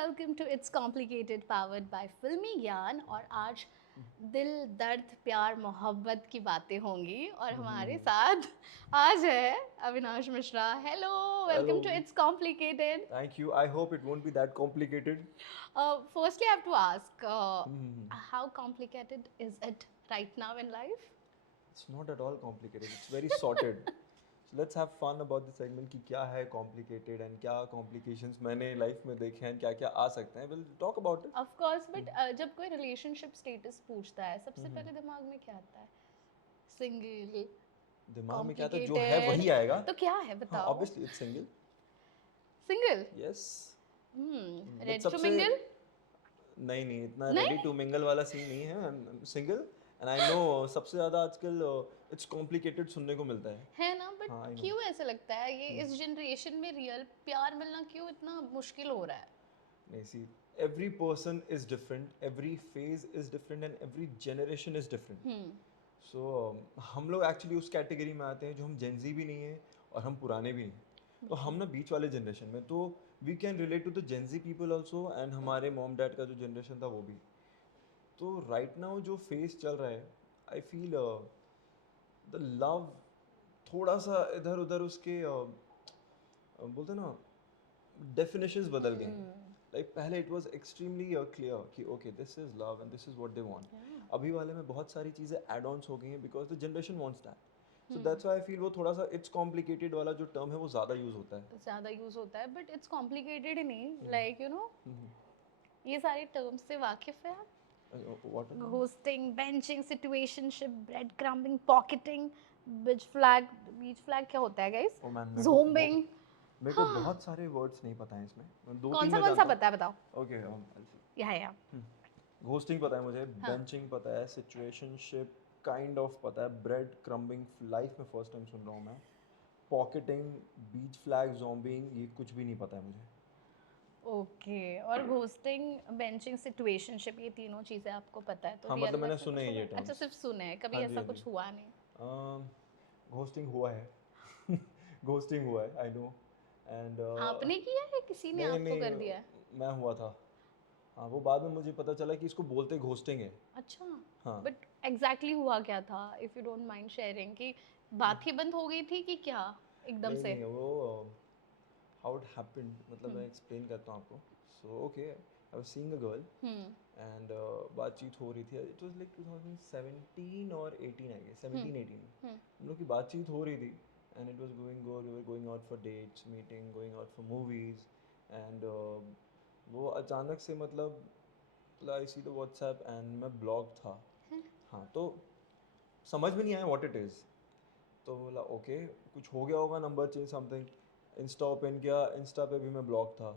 welcome to It's Complicated powered by Filmygyan और आज दिल दर्द प्यार मोहब्बत की बातें होंगी और हमारे साथ आज है Avinash Mishra. Hello, welcome to Hello. It's Complicated. Thank you. I hope it won't be that complicated. Firstly, I have to ask, how complicated is it right now in life? It's not at all complicated. It's very sorted. So let's have fun about the segment कि क्या है complicated and क्या complications मैंने life में देखे हैं, क्या क्या आ सकते हैं. We'll talk about it. Of course, but जब कोई relationship status पूछता है, सबसे पहले दिमाग में क्या आता है? Single, दिमाग में क्या आता है जो है वही आएगा. तो क्या है हाँ, बताओ? obviously it's single. Single? Yes. Ready But to सबसे mingle? नहीं इतना नहीं? ready to mingle वाला scene नहीं है. I'm single and I know सबसे ज़्यादा आजकल it's complicated सुनने को मिलता है. है ना, बट हाँ, I know. क्यों ऐसा लगता है ये इस जनरेशन में रियल प्यार मिलना क्यों इतना मुश्किल हो रहा है? नहीं सी every person is different, every phase is different and every generation is different. So हम लोग एक्चुअली उस कैटेगरी में आते हैं जो हम जेंजी भी नहीं है और हम पुराने भी नहीं. तो हम ना बीच वाले जनरेशन में, तो we can relate to the Gen Z people also and हमारे मॉम डैड का जो जनरेशन था वो भी. तो राइट नाउ जो फेस चल रहा है, आई फील द लव थोड़ा सा इधर उधर उसके बोलते ना डेफिनेशंस बदल गए हैं. लाइक पहले इट वाज एक्सट्रीमली क्लियर कि okay this is love and this is what they want. अभी वाले में बहुत सारी चीज़ें एड ऑन्स हो गई हैं because the generation wants that. So that's why I feel वो थोड़ा सा इट्स कॉम्प्लिकेटेड वाला जो टर्म है वो ज़्यादा यूज़ होता है. ज़्यादा यूज होता है, बट इट्स कॉम्प्लिकेटेड ही नहीं, लाइक यू नो ये सारे टर्म्स से वाकिफ है आप? What ghosting, benching, situationship, breadcrumbing, pocketing, beige flag क्या होता है गाइस? Oh man ज़ोम्बिंग. मेरे को बहुत सारे वर्ड्स नहीं पता हैं इसमें. दो कौन तीन सा मैं कौन सा जानता पता है बताओ? हूँ. ओके या घोस्टिंग पता है मुझे, बेंचिंग पता है, सिचुएशनशिप काइंड ऑफ पता है, ब्रेड क्रम्बिंग लाइफ में फर्स्ट टाइम सुन रहा हूँ मैं. पॉकेटिंग, बीच फ्लैग, ज़ॉम्बिंग ये कुछ भी नहीं पता है मुझे. ओके. और घोस्टिंग, बेंचिंग, सिचुएशनशिप ये तीनों चीजें आपको पता है? तो हाँ, रियल मतलब मैंने लाइफ में सुने कुछ हैं हुआ ये है? अच्छा, टर्म्स. सिर्फ सुने हैं, कभी हाँ जी, ऐसा हाँ जी. कुछ हुआ नहीं? घोस्टिंग हुआ है. घोस्टिंग हुआ है, आई नो. एंड आपने किया है, किसी ने नहीं आपको कर दिया है? नहीं मैं हुआ था. हाँ, वो बाद में मुझे पता चला कि इसको बोलते घोस्टिंग है. अच्छा, हाँ. बट एग्जैक्टली हुआ क्या था, if you don't mind sharing? कि बात ही बंद हो गई थी कि क्या एकदम से? नहीं वो हाउ इट हैपेंड, मतलब मैं एक्सप्लेन करता हूँ आपको. So okay, I was seeing a girl and बातचीत हो रही थी. इट वाज लाइक 2017 और 18 आई गेस, 17 18 हम लोग की बातचीत हो रही थी and it was going good. We were going out for dates, meeting, going out for movies and वो अचानक से मतलब I see the WhatsApp and मैं ब्लॉक था. हाँ, तो समझ में नहीं आया व्हाट इट इज़. तो बोला ओके कुछ हो गया होगा, number change something. Insta open किया, इंस्टा पे भी मैं ब्लॉक था.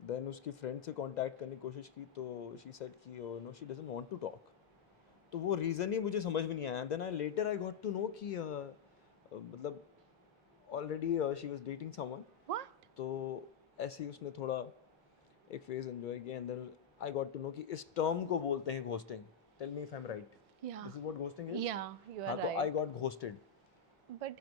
देन उसकी फ्रेंड से कांटेक्ट करने की कोशिश की तो शी सेड कि no she doesn't want to talk. तो वो रीज़न ही मुझे समझ में नहीं आया. Then I later I got to know कि मतलब already she was dating someone. What? तो ऐसे ही उसने थोड़ा एक फेज एंजॉय किया and then I got to know कि इस टर्म को बोलते हैं ghosting. Tell me if I am right. या this is what ghosting is. या यू आर हाँ, तो I right. Got ghosted. But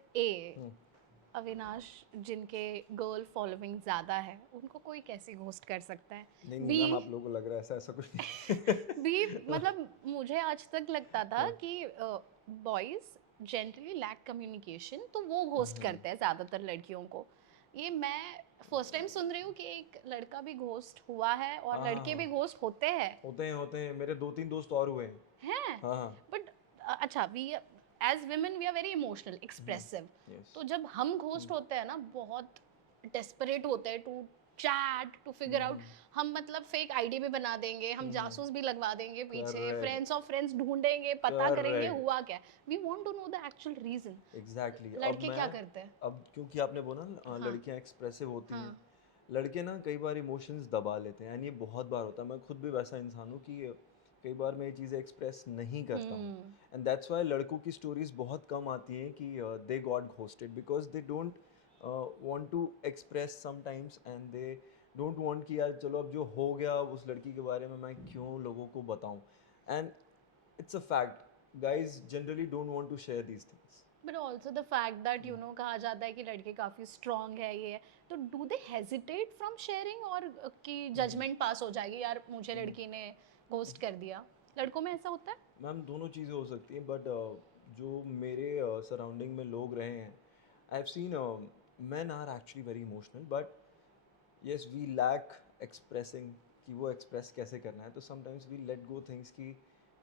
Avinash, जिनके गर्ल फॉलोइंग ज्यादा है, उनको कोई कैसे घोस्ट कर सकता है? नहीं नहीं भी मैम, आप लोगों को लग रहा है ऐसा ऐसा कुछ नहीं. भी मतलब मुझे आज तक लगता था कि बॉयज जनरली लैक कम्युनिकेशन, तो वो घोस्ट करते हैं ज्यादातर लड़कियों को. ये मैं फर्स्ट टाइम सुन रही हूँ कि एक लड़का भी घोस्ट हुआ है और लड़के भी घोस्ट होते हैं. होते हैं मेरे दो तीन दोस्त और हुए हैं. हैं? हाँ हाँ. बट अच्छा, we as women we are very emotional, expressive. Yes. तो जब हम घोस्ट होते हैं ना, बहुत डेस्परेट होते हैं to chat, to figure out. हम मतलब फेक आईडी भी बना देंगे, हम जासूस भी लगवा देंगे पीछे, Correct. फ्रेंड्स ऑफ फ्रेंड्स ढूंढेंगे, पता करेंगे Correct. हुआ क्या. We want to know the actual reason. Exactly. लड़के क्या करते हैं? अब क्योंकि आपने बोला ना लड़कियां एक्सप्रेसिव होती हैं. लड़के ना कई बार इमोशंस दबा लेते हैं एंड ये बहुत बार होता है. मैं खुद भी वैसा इंसान हूँ कि कई बार मैं ये चीज़ें एक्सप्रेस नहीं करता हूँ एंड दैट्स वाई लड़कों की स्टोरीज बहुत कम आती हैं कि they got ghosted because they don't want to express sometimes and they don't want कि यार चलो अब जो हो गया उस लड़की के बारे में मैं क्यों लोगों को बताऊँ. And it's a fact, guys generally don't want to share these things. But also the fact that you know कहा जाता है कि लड़के काफ़ी स्ट्रांग है ये है, तो do they hesitate from sharing, और कि जजमेंट पास हो जाएगी यार मुझे लड़की ने घोस्ट कर दिया? लड़कों में ऐसा होता है? मैम दोनों चीज़ें हो सकती हैं, बट जो मेरे सराउंडिंग में लोग रहे हैं, I have seen men are actually very emotional, but yes we lack expressing कि वो एक्सप्रेस कैसे करना है, तो sometimes we let go things कि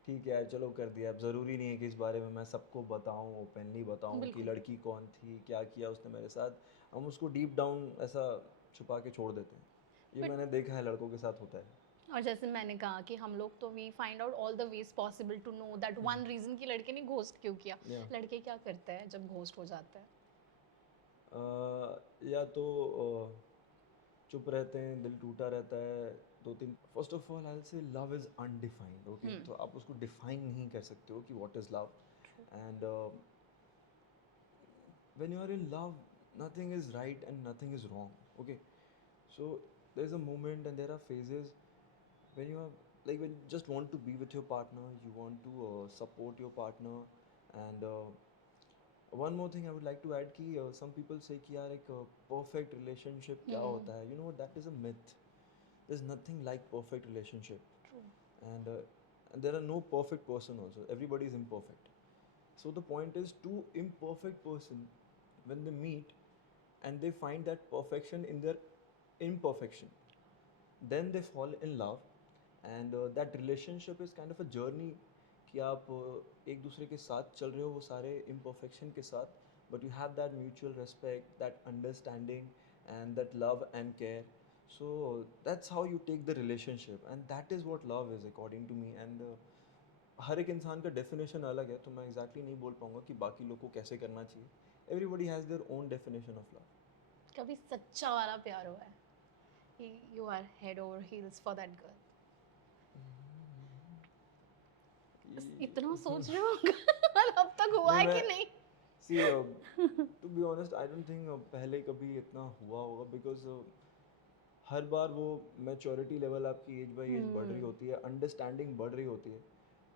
ठीक है यार चलो कर दिया, अब ज़रूरी नहीं है कि इस बारे में मैं सबको बताऊँ, ओपनली बताऊँ कि बिल्कुल। लड़की कौन थी, क्या किया उसने मेरे साथ। हम उसको डीप डाउन ऐसा छुपा के छोड़ देते हैं। ये बट मैंने देखा है लड़कों के साथ होता है। और जैसे मैंने कहा कि हम लोग तो we find out all the ways possible to know that one reason कि लड़के ने घोस्ट क्यों किया। या लड़के क्या करते हैं जब घोस्ट हो जाता है? या तो चुप रहते हैं, दिल टूटा रहता है, दो तीन। फर्स्ट ऑफ ऑल आई से लव इज़ अनडिफाइंड, ओके, तो आप उसको डिफाइन नहीं कर सकते हो कि what is love. And when you are in love, nothing is right and nothing is wrong, okay. So there's a moment and there are phases when you are like when you just want to be with your partner, you want to support your partner. And one more thing I would like to add कि some people say कि यार एक perfect relationship क्या होता है, you know that is a myth. There's nothing like perfect relationship. True. And and there are no perfect person also, everybody is imperfect. So the point is, two imperfect person, when they meet and they find that perfection in their imperfection, then they fall in love. And that relationship is kind of a journey कि आप एक दूसरे के साथ चल रहे हो वो सारे imperfection के साथ, but you have that mutual respect, that understanding, and that love and care. So that's how you take the relationship, and that is what love is according to me. And हर एक इंसान का definition अलग है, तो मैं exactly नहीं बोल पाऊंगा कि बाकी लोग को कैसे करना चाहिए। Everybody has their own definition of love. कभी सच्चा वाला प्यार हुआ है कि you are head over heels for that girl? बस इतना सोच रहे हो अब तक हुआ नहीं है मैं कि नहीं? See to be honest I don't think पहले कभी इतना हुआ होगा, बिकॉज हर बार वो मैच्योरिटी लेवल आपकी एज बाई एज बढ़ रही होती है, अंडरस्टैंडिंग बढ़ रही होती है।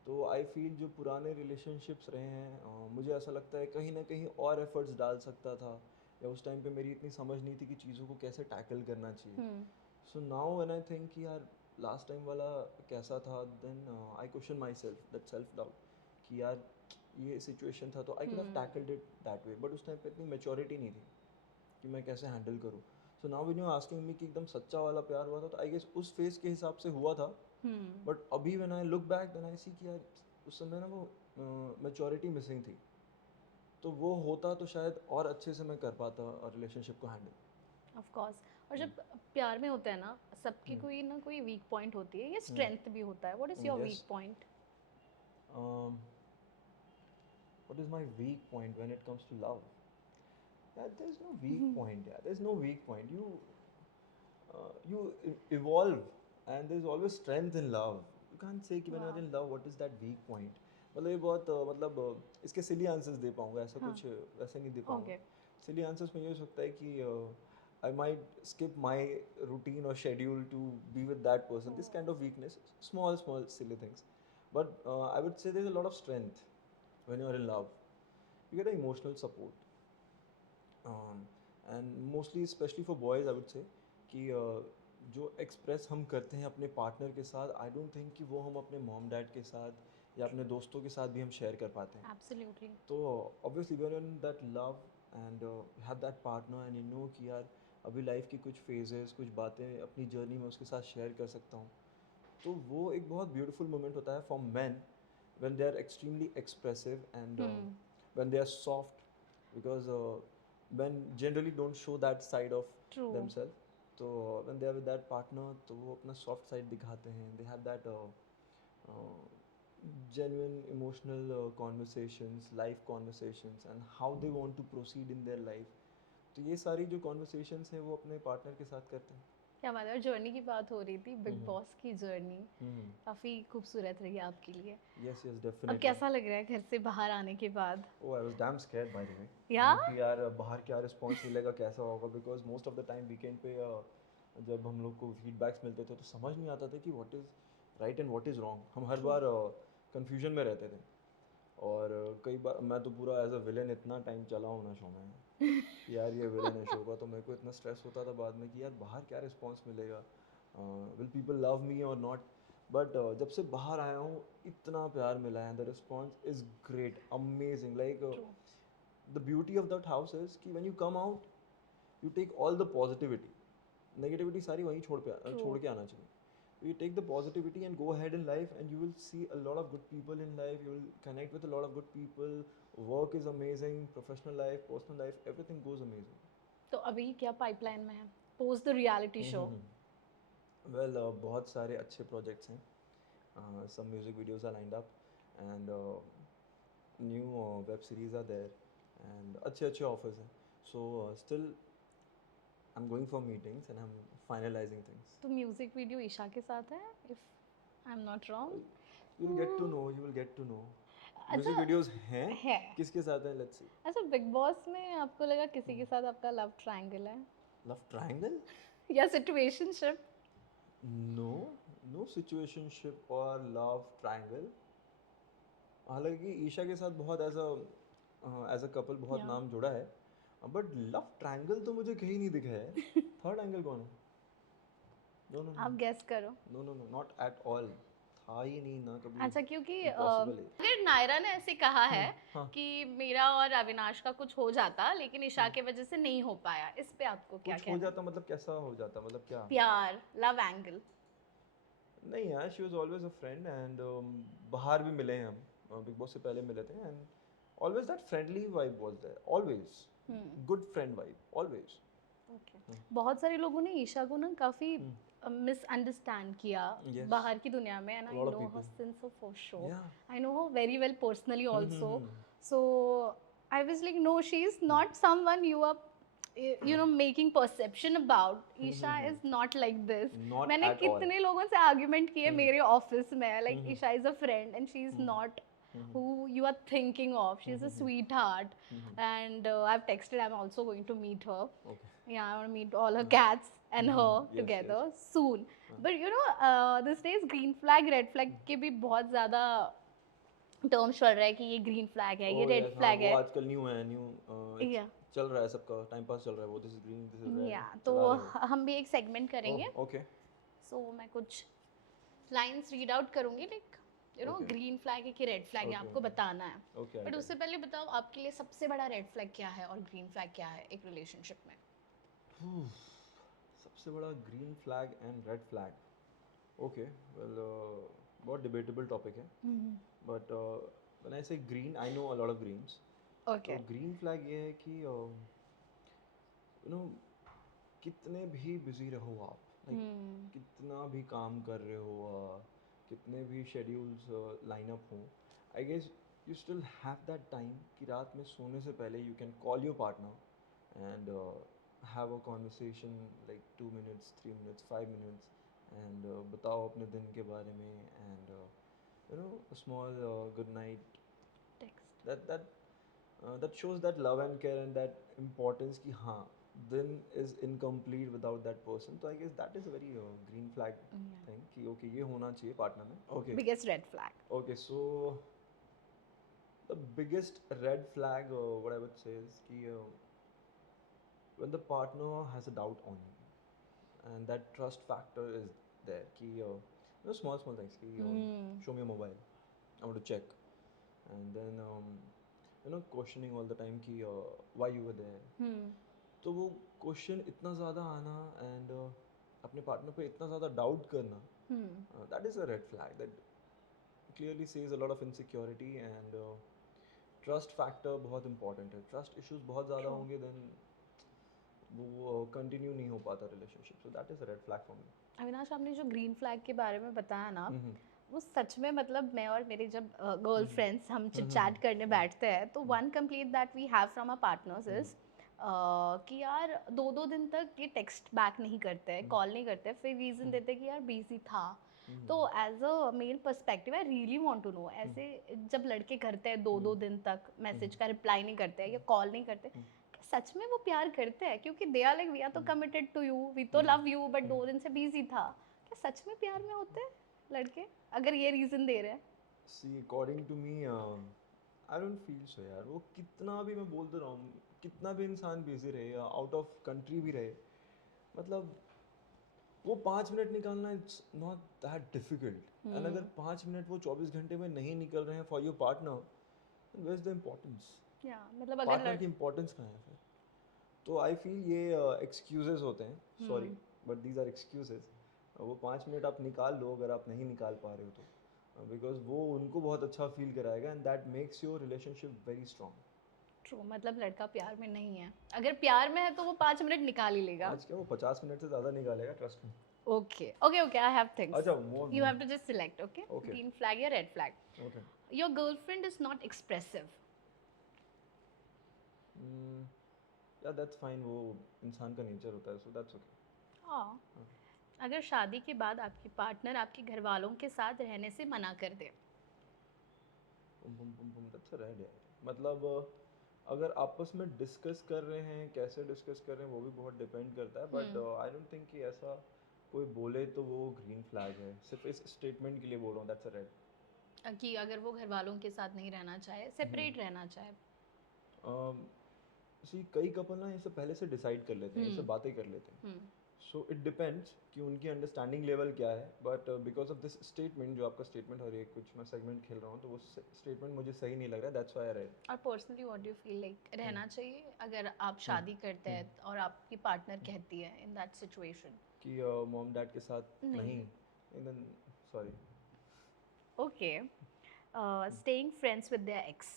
तो आई फील जो पुराने रिलेशनशिप्स रहे हैं, मुझे ऐसा लगता है कहीं ना कहीं और एफर्ट्स डाल सकता था, या उस टाइम पे मेरी इतनी समझ नहीं थी कि चीज़ों को कैसे टैकल करना चाहिए। So now when I think कि यार लास्ट टाइम वाला कैसा था, then I question myself, that self doubt कि यार ये सिचुएशन था तो I could have tackled it that way, but उस टाइम पे इतनी मेच्योरिटी नहीं थी कि मैं कैसे हैंडल करूँ। सो now when you asking me कि एकदम सच्चा वाला प्यार हुआ था, तो आई गेस उस फेज़ के हिसाब से हुआ था। बट अभी when I look back then I see कि यार उस समय ना वो मैच्योरिटी मिसिंग थी, तो वो होता तो शायद और अच्छे से मैं कर पाता रिलेशनशिप को हैंडल। Of course. और जब प्यार में होता है ना, सबकी कोई ना कोई वीक पॉइंट होती है, ये स्ट्रेंथ भी होता है। What is your yes. Weak point? What is my weak point when it comes to love? Yeah, there's no weak point. Yeah, there's no weak point. Evolve, and there's always strength in love. You can't say कि when you're वाह। in love, what is that weak point? मतलब ये बहुत मतलब इसके सिली answers दे पाऊंगा, ऐसा हाँ। कुछ वैसे नहीं दे पाऊंगा। ओके। सिली आंसर्स में ये हो सकता है कि I might skip my routine or schedule to be with that person. This kind of weakness, small silly things. But I would say there's a lot of strength when you're in love. You get an emotional support. And mostly specially for boys I would say कि जो express हम करते हैं अपने partner के साथ, आई don't think कि वो हम अपने मॉम डैड के साथ या अपने दोस्तों के साथ भी हम शेयर कर पाते हैं। एब्सोल्युटली। तो obviously we are in that love and have that partner, and you know कि यार अभी लाइफ की कुछ फेजेस, कुछ बातें अपनी जर्नी में उसके साथ शेयर कर सकता हूँ। तो वो एक बहुत ब्यूटीफुल मोमेंट होता है for man when they are extremely expressive, and when they are soft, because men generally don't show that side of true. themselves. तो when they are with that partner तो वो अपना soft side दिखाते हैं, they have that genuine emotional conversations, life conversations, and how they want to proceed in their life. तो ये सारी जो conversations हैं वो अपने partner के साथ करते हैं। क्या बात है। और जर्नी की बात हो रही थी, बिग हम्म बॉस की जर्नी काफ़ी खूबसूरत रही आपके लिए। Yes, yes, अब definitely. कैसा लग रहा है घर से बाहर आने के बाद? Oh, I was damn scared by the way. या कि यार बाहर क्या रिस्पॉन्स मिलेगा, कैसा होगा, because most of the time weekend पे जब हम लोग को फीडबैक्स मिलते थे तो समझ नहीं आता था कि what is right and what is wrong. हम हर ट्रू। बार कंफ्यूजन में रहते थे। और कई बार मैं तो पूरा एज अ विलन इतना टाइम चला हूँ ना शो में कि यार ये विलन है शो का, तो मेरे को इतना स्ट्रेस होता था बाद में कि यार बाहर क्या रिस्पॉन्स मिलेगा, विल पीपल लव मी और नॉट। बट जब से बाहर आया हूँ इतना प्यार मिला है, the response is great, amazing. Like true. The beauty of that house is कि when you come out you take all the positivity, negativity सारी वहीं ट्रू। छोड़ के आना चाहिए। You take the positivity and go ahead in life, and you will see a lot of good people in life. You will connect with a lot of good people. Work is amazing, professional life, personal life, everything goes amazing. तो अभी क्या pipeline में है post the reality show? Well, बहुत सारे अच्छे projects हैं. Some music videos are lined up, and new web series are there, and अच्छे offers हैं. So still, I'm going for meetings and I'm finalizing things. तो music video Isha के साथ है, if I am not wrong? You'll get to know. You will get to know. Music अच्छा videos हैं. है। किसके साथ हैं? Let's see. अच्छा, बिग बॉस में आपको लगा किसी के साथ आपका लव ट्रायंगल है Love triangle? या situationship? No, no situationship or love triangle. हालांकि ईशा के साथ बहुत एज अ कपल बहुत या नाम जुड़ा है, बट लव ट्रायंगल तो मुझे कहीं नहीं दिखा है. थर्ड एंगल कौन है? नो नो आप गेस करो। No no no, not at all. था ही नहीं ना कभी. अच्छा, क्योंकि इम्पॉसिबल है. अगर नायरा ने ऐसे कहा है हाँ. कि मेरा और अविनाश का कुछ हो जाता लेकिन ईशा के वजह से नहीं हो पाया, इस पे आपको क्या कुछ हो कहना है? जाता मतलब कैसा हो जाता, मतलब क्या? प्यार, लव एंगल। नहीं यार, she was always a friend, and बाहर भी मिले हैं हम, बिग बॉस से पहले मिले थे, and always that friendly vibe was there, always good friend vibe, always. Okay. बहुत सारे लोगों ने ईशा को ना काफी मिसअंडरस्टैंड किया Yes, बाहर की दुनिया में, and a I lot of know her people. Since off for show, Yeah. I know her very well personally also, so I was like no, she is not someone you are you know making perception about. Isha is not like this. Not मैंने at all. कितने लोगों से argument किए मेरे office में, like Isha is a friend and she is not who you are thinking of. She is a sweetheart, and I've texted I'm also going to meet her. Okay. Yeah, I want to meet all her cats and her Yes, together soon. But you know, these days green flag red flag के भी बहुत ज़्यादा terms चल रहा है कि ये green flag है, ये Oh रेड yes, हाँ, फ्लैग वो है। आजकल न्यू है, न्यू या चल रहा है, सबका टाइम पास चल रहा है वो. This is green, this is red, या तो चला रहे हो. हम भी एक सेगमेंट करेंगे, ओह ओके. सो मैं कुछ लाइंस रीड आउट करूंगी, like you know Okay. Green flag है कि रेड फ्लैग है, Okay, आपको okay. बताना है। Okay, बट I उससे पहले बताओ आपके लिए सबसे बड़ा रेड फ्लैग क्या है और ग्रीन फ्लैग क्या है एक रिलेशनशिप में? सबसे बड़ा green flag and red flag. Okay, well बहुत डिबेटेबल टॉपिक है, बट व्हेन आई से green I know a lot of greens. Okay. तो ग्रीन फ्लैग ये है कि नो कितने भी बिजी रहो आप, लाइक कितना भी काम कर रहे हो, कितने भी शेड्यूल्स लाइन अप हो, I guess you still have that time कि रात में सोने से पहले you can call your partner and have a conversation, like 2 minutes, 3 minutes, 5 minutes, and बताओ अपने दिन के बारे में, and you know small good night. Text. That shows that love and care and that importance कि हाँ दिन is incomplete without that person. So I guess that is a very green flag thing कि okay ये होना चाहिए partner में. Okay. Biggest red flag? Okay, so the biggest red flag, what I would say is कि when the partner has a doubt on you and that trust factor is there कि you know small things कि show me your mobile, I want to check, and then you know questioning all the time कि why you were there. तो वो question इतना ज़्यादा आना and अपने partner पे इतना ज़्यादा डाउट करना, that is a red flag that clearly says a lot of insecurity, and trust factor बहुत इंपॉर्टेंट है. ट्रस्ट इश्यूज बहुत ज़्यादा होंगे देन वो कंटिन्यू नहीं हो पाता relationship. So that is a red flag for me. Avinash, आपने जो ग्रीन फ्लैग के बारे में बताया ना, वो सच में मतलब मैं और मेरे जब गर्ल फ्रेंड्स हम चिट चैट करने बैठते हैं तो one complaint that we have from our partners is कि यार 2-2 दिन तक ये टेक्स्ट बैक नहीं करते हैं, कॉल नहीं करते, फिर रीज़न देते हैं कि यार बिजी था. तो as a male perspective I really want to know, ऐसे जब लड़के करते हैं 2-2 दिन तक मैसेज का रिप्लाई नहीं करते हैं या कॉल नहीं करते, क्या सच में वो प्यार करते हैं? क्योंकि they are like we are तो कमिटेड टू यू, वी तो लव यू, बट 2 दिन से बिजी था. क्या सच में प्यार में होते हैं लड़के अगर ये रीज़न दे रहे हैं? See according to me I don't feel so यार, वो कितना भी मैं बोल दे रहा हूँ, कितना भी इंसान बिजी रहे या आउट ऑफ कंट्री भी रहे, मतलब वो 5 मिनट निकालना it's not that difficult. And अगर 5 मिनट वो 24 घंटे में नहीं निकल रहे हैं for your partner, where is the importance? या मतलब अगर पार्टनर की इम्पोर्टेंस कहाँ है फिर? तो आई फील ये एक्सक्यूजेस होते हैं, sorry but these are excuses. वो 5 मिनट आप निकाल लो अगर आप नहीं निकाल पा रहे हो तो, बिकॉज वो उनको बहुत अच्छा फील कराएगा and that makes your relationship very strong. True, मतलब लड़का प्यार में नहीं है, अगर प्यार में है तो वो 5 मिनट निकाल ही लेगा। आज क्या वो 50 मिनट से ज़्यादा निकालेगा, trust me. Okay, okay, okay. I have things. अच्छा मोर You have to just select, okay? Okay Green flag या red flag. Okay. Your girlfriend is not expressive. या दैट्स फाइन, वो इंसान का नेचर होता है, सो दैट्स ओके। हाँ. अगर शादी के बाद आपकी पार्टनर आपके घर वालों के साथ रहने से मना कर दे. पुम पुम पुम पुम, दैट्स रेड यार। मतलब अगर आपस में डिस्कस कर रहे हैं, कैसे डिस्कस कर रहे हैं वो भी बहुत डिपेंड करता है, बट आई डोंट थिंक कि ऐसा कोई बोले तो वो ग्रीन फ्लैग है। सिर्फ इस स्टेटमेंट के लिए बोल रहा हूँ, दैट्स अ रेड। कि अगर वो घर वालों के साथ नहीं रहना चाहे, सेपरेट रहना चाहे. सी कई कपल ना ये सब पहले से डिसाइड कर लेते हैं, ये सब बातें कर लेते हैं। हम्म. सो इट डिपेंड्स कि उनकी अंडरस्टैंडिंग लेवल क्या है, but because of this statement, जो आपका स्टेटमेंट और ये कुछ मैं सेगमेंट खेल रहा हूँ, तो वो स्टेटमेंट मुझे सही नहीं लग रहा है, दैट्स व्हाई आई रेड। और personally what do you feel like रहना चाहिए अगर आप शादी करते हैं और आपकी पार्टनर कहती है इन दैट सिचुएशन कि मॉम डैड के साथ नहीं. नहीं, then sorry. Okay. Staying friends with their ex.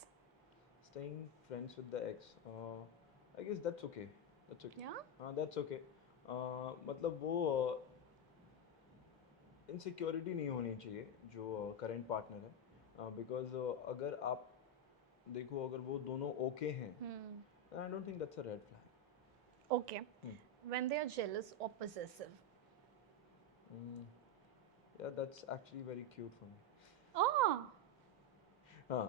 Staying friends with the ex, I guess that's okay, that's okay. Yeah. हाँ दैट्स ओके। मतलब वो इनसिक्योरिटी नहीं होनी चाहिए जो करंट पार्टनर है, बिकॉज अगर आप देखो अगर वो दोनों ओके हैं, आई don't think that's a red flag. Okay. When they are jealous or possessive. या that's actually very cute for me. Oh, हाँ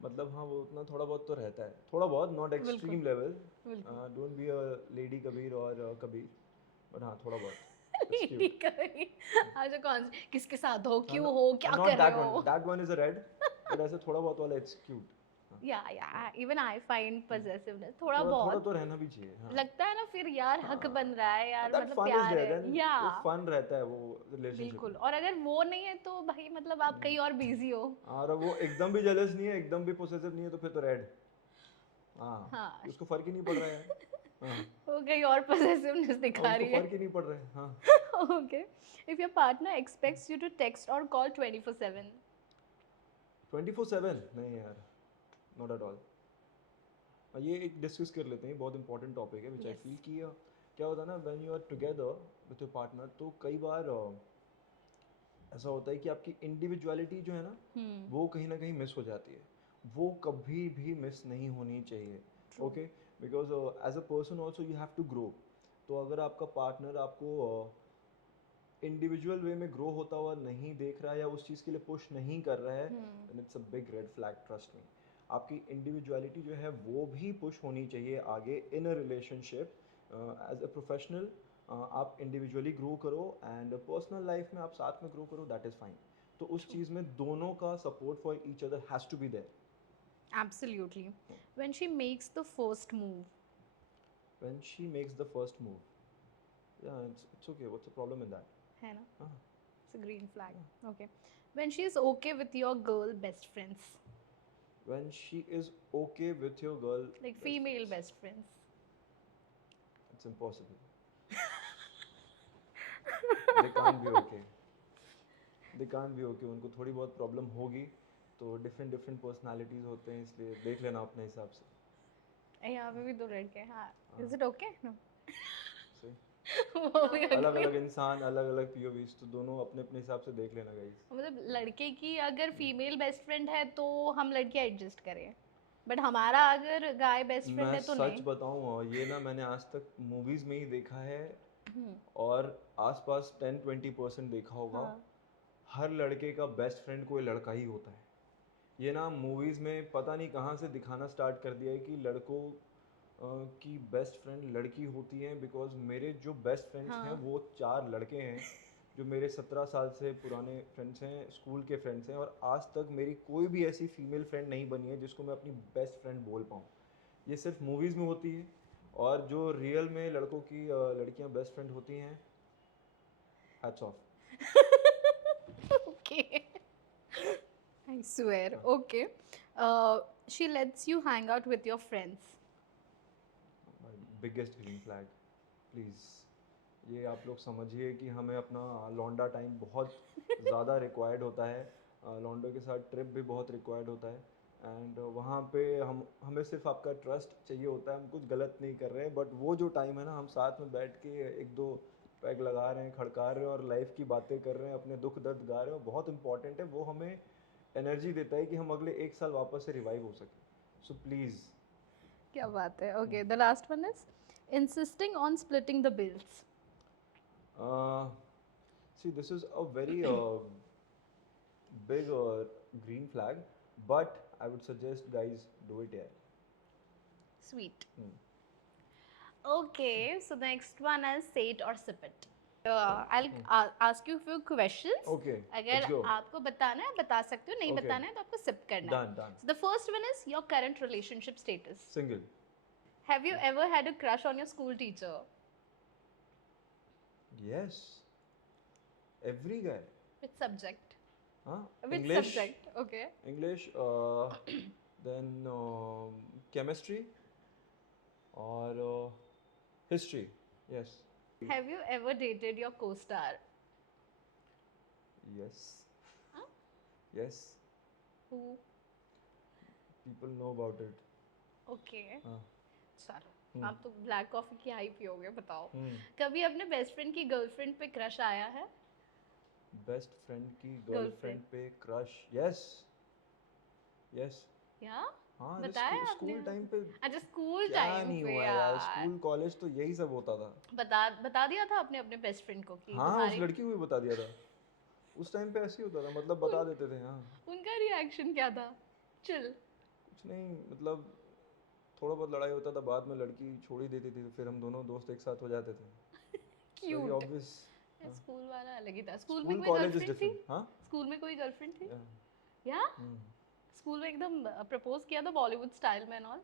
मतलब हाँ वो उतना थोड़ा बहुत तो रहता है, थोड़ा बहुत, नॉट बिल्कुल एक्सट्रीम लेवल। बिल्कुल. Don't be a lady Kabir और कबीर, बट हाँ थोड़ा बहुत इट्स लेडी क्यूट। कभी. अच्छा, कौन किसके साथ हो, हाँ क्यों हो, क्या नॉट कर रहे दैट हो? One is a red, but ऐसे थोड़ा बहुत वाला इट्स क्यूट। या इवन आई फाइंड possessiveness थोड़ा थोड़ा थोड़ा बहुत तो रहना भी चाहिए, हाँ। लगता है ना, फिर यार हक बन रहा है यार, दैट मतलब फन इज प्यार देयर, है. देन या वो फन रहता है वो रिलेशनशिप बिल्कुल. में। और अगर वो नहीं है तो भाई मतलब आप कहीं और बिजी हो. और वो एकदम भी जेलस नहीं है, एकदम भी पोसेसिव नहीं है, तो फिर तो रेड। हाँ हाँ. कि उसको फर्क ही नहीं पड़ रहा है। हाँ वो कहीं और possessiveness हाँ, दिखा उसको रही फर्क है. ही नहीं पड़ रहा है, हाँ। Okay. If your partner expects you to text or call 24/7. 24/7 नहीं यार, नॉट एट ऑल। ये एक डिस्कस कर लेते हैं, बहुत इंपॉर्टेंट टॉपिक है विच आई Yes. फील कि क्या होता है ना, when you are together with your partner, तो कई बार ऐसा होता है कि आपकी इंडिविजुअलिटी जो है ना, वो कहीं ना कहीं मिस हो जाती है। वो कभी भी मिस नहीं होनी चाहिए, True. Okay? Because as a person also you have to grow. तो अगर आपका पार्टनर आपको इंडिविजुअल वे में ग्रो होता हुआ नहीं देख रहा है या उस चीज़ के लिए पुश नहीं कर रहा है, then it's a big red flag, trust me. आपकी इंडिविजुअलिटी जो है वो भी पुश होनी चाहिए आगे in a relationship. As a professional आप इंडिविजुअली ग्रो करो एंड पर्सनल लाइफ में आप साथ में ग्रो करो, दैट इज़ फाइन। तो उस True. चीज़ में दोनों का support for each other has to be there. Absolutely. When she makes the first move. When she makes the first move, या it's okay, what's the problem in that? है ना? हाँ। It's a green flag. Okay. When she is okay with your girl best friends. When she is okay with your girl Like best female friends, best friends. It's impossible, they can't be okay, they can't be okay. उनको थोड़ी बहुत problem होगी, तो different different personalities होते हैं, इसलिए देख लेना अपने हिसाब से। यहाँ पे भी दो लड़के हैं. हाँ. हाँ। Is it okay? No. सही। वो भी अलग agree. अलग इंसान, अलग अलग पीओवीज, तो दोनों अपने अपने हिसाब से देख लेना गाइस। मतलब लड़के की अगर फीमेल बेस्ट फ्रेंड है तो हम लड़के एडजस्ट करें, बट हमारा अगर गाय बेस्ट फ्रेंड मैं है तो सच नहीं. बताऊं, ये ना मैंने आज तक मूवीज में ही देखा है, और आसपास 10-20% देखा होगा। हाँ. हर लड़के का बेस्ट फ्रेंड कोई लड़का ही होता है। ये ना मूवीज़ में पता नहीं कहाँ से दिखाना स्टार्ट कर दिया है कि लड़कों की बेस्ट फ्रेंड लड़की होती हैं, बिकॉज मेरे जो बेस्ट फ्रेंड्स हैं हाँ. वो 4 लड़के हैं जो मेरे 17 साल से पुराने फ्रेंड्स हैं, स्कूल के फ्रेंड्स हैं, और आज तक मेरी कोई भी ऐसी फीमेल फ्रेंड नहीं बनी है जिसको मैं अपनी बेस्ट फ्रेंड बोल पाऊँ। ये सिर्फ मूवीज़ में होती है, और जो रियल में लड़कों की लड़कियां बेस्ट फ्रेंड होती हैं, hats off. Okay. I swear. Okay. She lets you hang out with your friends. My biggest green flag, please ये आप लोग समझिए कि हमें अपना लौंडा टाइम बहुत ज़्यादा रिक्वायर्ड होता है, लौंडो के साथ ट्रिप भी बहुत रिक्वायर्ड होता है, एंड वहाँ पे हमें सिर्फ आपका ट्रस्ट चाहिए होता है। हम कुछ गलत नहीं कर रहे हैं, बट वो जो टाइम है ना, हम साथ में बैठ के एक दो पैग लगा रहे हैं, खड़का रहे हैं और लाइफ की बातें कर रहे हैं, अपने दुख दर्द गा रहे हैं, बहुत इंपॉर्टेंट है। वो हमें एनर्जी देता है कि हम अगले एक साल वापस से रिवाइव हो सकें। So please. क्या बात है. Okay. The last one is insisting on splitting the bills. See, this is a very big green flag, but I would suggest guys do it, yeah. Sweet. Hmm. Okay. So the next one is say it or sip it. I'll ask you a few questions. Okay, अगर let's go. आपको बताना है बता सकते हो, नहीं Okay. बताना है तो आपको sip करना Done, है. done. So the first one is your current relationship status. Single. Have you ever had a crush on your school teacher? Yes. Every guy. Which subject? Huh? Which English. subject? Okay. English. Then chemistry. Or history. Yes. Have you ever dated your co-star? Yes. Huh? Yes. Who? People know about it. Okay. हाँ. चलो आप तो black coffee की high पियोगे, बताओ. हम्म. कभी अपने best friend की गर्लफ्रेंड पे क्रश आया है? बेस्ट फ्रेंड की गर्लफ्रेंड पे क्रश? यस. यस. या हाँ, बताया स्कूल आपने? टाइम पे अच्छा स्कूल क्या टाइम नहीं पे हुआ यार, स्कूल कॉलेज तो यही सब होता था। बता दिया था आपने अपने बेस्ट फ्रेंड को कि हाँ, उस तुम्हारी लड़की को भी बता दिया था। उस टाइम पे ऐसे ही होता था, मतलब बता देते थे। हाँ, उनका रिएक्शन क्या था? चिल. कुछ नहीं, मतलब थोड़ा बहुत लड़ाई होता था, बाद में लड़की छोड़ ही देती थी, फिर हम दोनों दोस्त एक साथ हो जाते थे। Very cute. ऑब्वियस। स्कूल वाला अलग ही था. स्कूल में स्कूल कोई कॉलेज इज गर्लफ्रेंड थी? डिफरेंट। हाँ, स्कूल में कोई गर्लफ्रेंड थी? या या स्कूल में एकदम प्रपोज किया था बॉलीवुड स्टाइल में and all?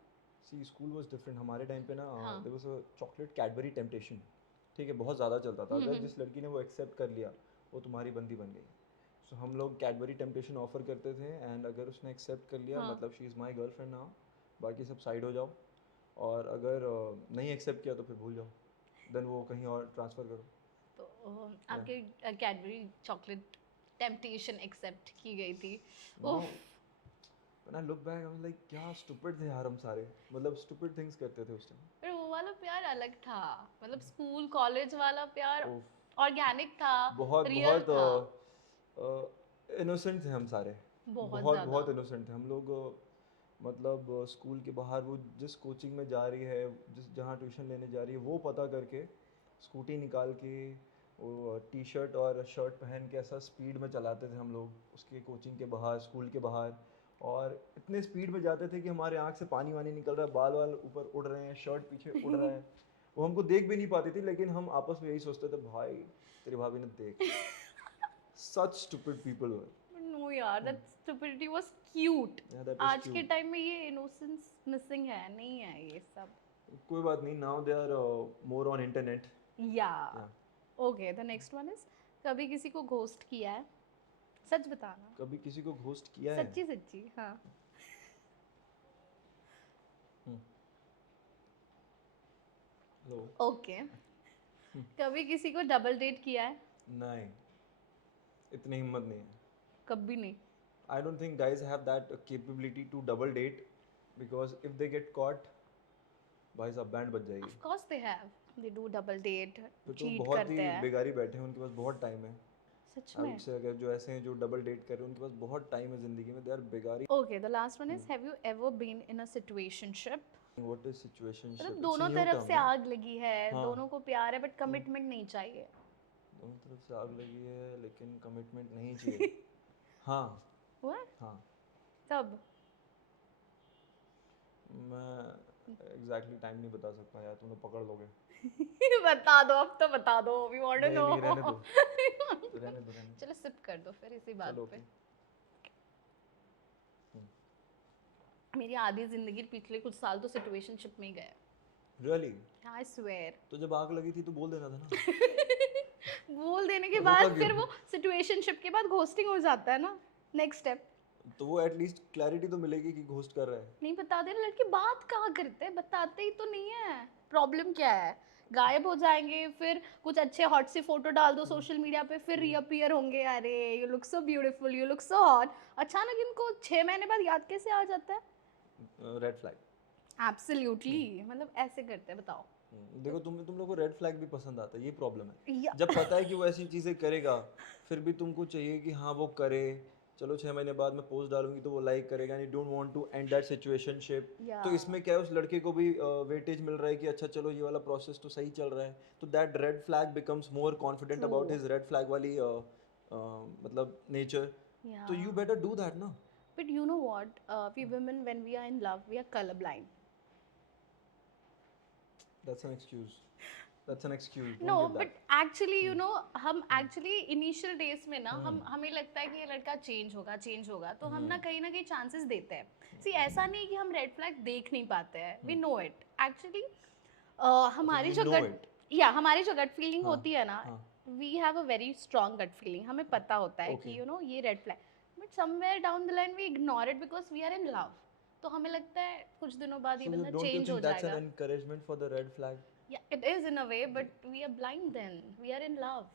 See, school was different. हमारे टाइम पे ना हाँ. There was a chocolate Cadbury temptation, ठीक है, बहुत ज़्यादा चलता था। अगर जिस लड़की ने वो एक्सेप्ट कर लिया, वो तुम्हारी बंदी बन गई। सो हम लोग कैडबरी टेम्पटेशन ऑफर करते थे, एंड अगर उसने एक्सेप्ट कर लिया, हाँ. मतलब she is my girlfriend now, बाकी सब साइड हो जाओ। और अगर नहीं एक्सेप्ट किया तो फिर भूल जाओ, देन वो कहीं और ट्रांसफ़र करो। तो आपके कैडबरी चॉकलेट टेम्पटेशन एक्सेप्ट की गई थी. नो, उफ. When I look back I was like क्या स्टूपिड थे यार हम सारे, मतलब स्टूपिड थिंग्स करते थे उस टाइम। पर वो वाला प्यार अलग था. मतलब स्कूल कॉलेज वाला प्यार उफ, ऑर्गेनिक था, बहुत रियल था. इनोसेंट थे हम सारे। बहुत बहुत ज्यादा. बहुत इनोसेंट थे हम लोग। मतलब स्कूल के बाहर वो जिस कोचिंग में जा रही है, जिस जहाँ ट्यूशन लेने जा रही है, वो पता करके स्कूटी निकाल के वो टी शर्ट और शर्ट पहन के ऐसा स्पीड में चलाते थे हम लोग उसके कोचिंग के बाहर, स्कूल के बाहर। और इतने स्पीड में जाते थे कि हमारे आँख से पानी वानी निकल रहा है, बाल वाल ऊपर उड़ रहे हैं, शर्ट पीछे उड़ रहा है। वो हमको देख भी नहीं पाती थी, लेकिन हम आपस में यही सोचते थे, भाई तेरी भाभी ने देख। Such stupid people were. No यार, that stupidity was cute. Yeah, that was आज के cute. टाइम में ये इनोसेंस मिसिंग है, नहीं है ये सब. कोई बात नहीं, now they are more on internet. या Yeah. Okay. The next one is कभी किसी को घोस्ट किया है? सच बताना. कभी किसी को घोस्ट किया है? सच्ची सच्ची. हाँ. हेलो। ओके. कभी किसी को डबल डेट किया है? नहीं, इतनी हिम्मत नहीं है। कभी नहीं. I don't think guys have that capability to double date, because if they get caught, भाई साहब बैंड बज जाएगी। Of course they have. They do double date, फिर तो चीट बहुत करते ही हैं. बेगारी बैठे हैं, उनके पास बहुत टाइम है। सच आई में. वुड से अगर जो ऐसे हैं जो डबल डेट कर रहे हैं, उनके पास बहुत टाइम है जिंदगी में, दे आर बेगारी। Okay. The last one is have you ever been in a situationship? What is situationship? मतलब It's a दोनों new तरफ term, से ना? आग लगी है, हाँ. दोनों को प्यार है, बट कमिटमेंट नहीं चाहिए. दोनों तरफ से आग लगी है लेकिन कमिटमेंट नहीं चाहिए। हाँ, What? हाँ। तब मैं एग्जैक्टली टाइम नहीं बता सकता यार, तुम्हें पकड़ लोगे। बता दो, अब तो बता दो. वी वांट टू नहीं नो. नहीं, रहने दो। सिप कर दो फिर इसी बात चलो पे। okay. मेरी आधी जिंदगी पिछले कुछ साल तो सिचुएशनशिप में ही गया। Really? I swear. तो जब आग लगी थी तो बोल देना था ना। बोल देने के रोका बाद क्यों? फिर वो सिचुएशनशिप के बाद घोस्टिंग हो जाता है ना, नेक्स्ट स्टेप। तो वो एटलीस्ट क्लैरिटी तो मिलेगी कि घोस्ट कर रहा है। नहीं बताते ना लड़के, बात कहाँ करते हैं, बताते ही तो नहीं है। प्रॉब्लम क्या है, गायब हो जाएंगे, फिर कुछ अच्छे हॉट सी फोटो डाल दो सोशल मीडिया पे, फिर रीअपीयर होंगे, अरे you look so beautiful, you look so hot. अचानक इनको 6 महीने बाद याद कैसे आ जाता है? Red flag. एब्सोल्युटली, मतलब ऐसे करते हैं, बताओ। देखो तुम लोग को रेड फ्लैग भी पसंद आता है, ये प्रॉब्लम है। या जब पता है कि वो ऐसी चीजें करेगा, फिर भी तुमको चाहिए कि हाँ वो करे। चलो 6 महीने बाद मैं पोस्ट डालूंगी तो वो लाइक करेगा, and you don't want to end that situationship. या तो इसमें क्या है, उस लड़के को भी वेटेज मिल रहा है कि अच्छा चलो ये वाला प्रोसेस तो सही चल रहा है, तो that red flag becomes more confident about true. His red flag वाली मतलब नेचर। या तो यू बेटर डू दैट ना। But you know what, we women when we are in love we are color blind. That's an excuse, that's an excuse, no don't give but that. Actually you know, हम actually initial days में ना हमें लगता है कि ये लड़का change होगा, तो हम ना कहीं चांसेस देते हैं। सी ऐसा नहीं कि हम रेड फ्लैग देख नहीं पाते हैं, वी नो इट एक्चुअली। अच्छा हमारी यू जो नो गट, इट। या हमारी जो गट फीलिंग हाँ होती है ना, हाँ we have a very strong gut feeling, हमें पता होता है ओके। कि यू नो ये red flag, but somewhere down the line we ignore it because we are in love. तो हमें लगता है कुछ दिनों बाद ये So बंदा don't you चेंज हो think that's an जाएगा। encouragement for the red flag? Yeah, it is in a way, but we are blind then. We are in love.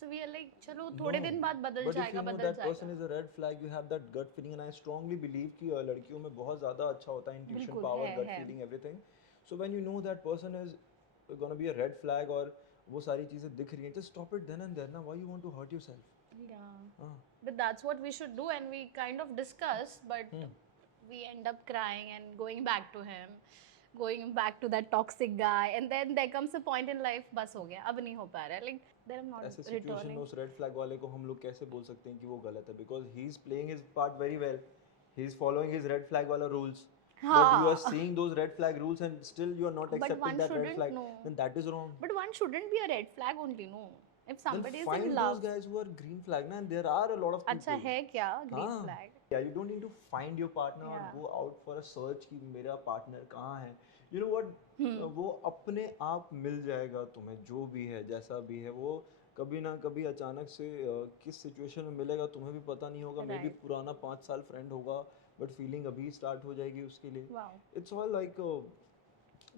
So we are like, चलो थोड़े दिन No, बाद but if you know बदल that person जाएगा। is a red flag, you have that gut feeling, and I strongly believe कि लड़कियों में बहुत ज़्यादा अच्छा होता है intuition बिल्कुल power, gut है। feeling, everything. So when you know that person is gonna be a red flag और वो सारी चीज़ें दिख रही हैं, just stop it then and there ना. Why you want to hurt yourself? Yeah. हाँ. But that's what we should do, and we kind of discuss, but Hmm. we end up crying and going back to him, going back to that toxic guy, and then there comes a point in life, बस हो गया, अब नहीं हो पा रहा है, like then I'm ऐसे not सिचुएशन में returning. उस रेड फ्लैग वाले को हम लोग कैसे बोल सकते हैं कि वो गलत है, because he is playing his part very well, he is following his red flag वाला रूल्स, बट यू आर हाँ, seeing those red flag rules and still you are not but accepting one that red shouldn't flag, know. then that is wrong. But one shouldn't be a red flag only, no. If Then somebody is in find those love, guys who are green flag na, and there are a lot of अच्छा people. है क्या green हाँ, flag? yeah, you don't need to find your partner or Yeah. go out for a search कि मेरा partner कहाँ है. You know what? वो अपने आप मिल जाएगा तुम्हें, जो भी है जैसा भी है वो कभी ना कभी अचानक से किस सिचुएशन में मिलेगा तुम्हें भी पता नहीं होगा. May be Right. पुराना 5 साल फ्रेंड होगा बट फीलिंग अभी स्टार्ट हो जाएगी उसके लिए. Wow. It's all like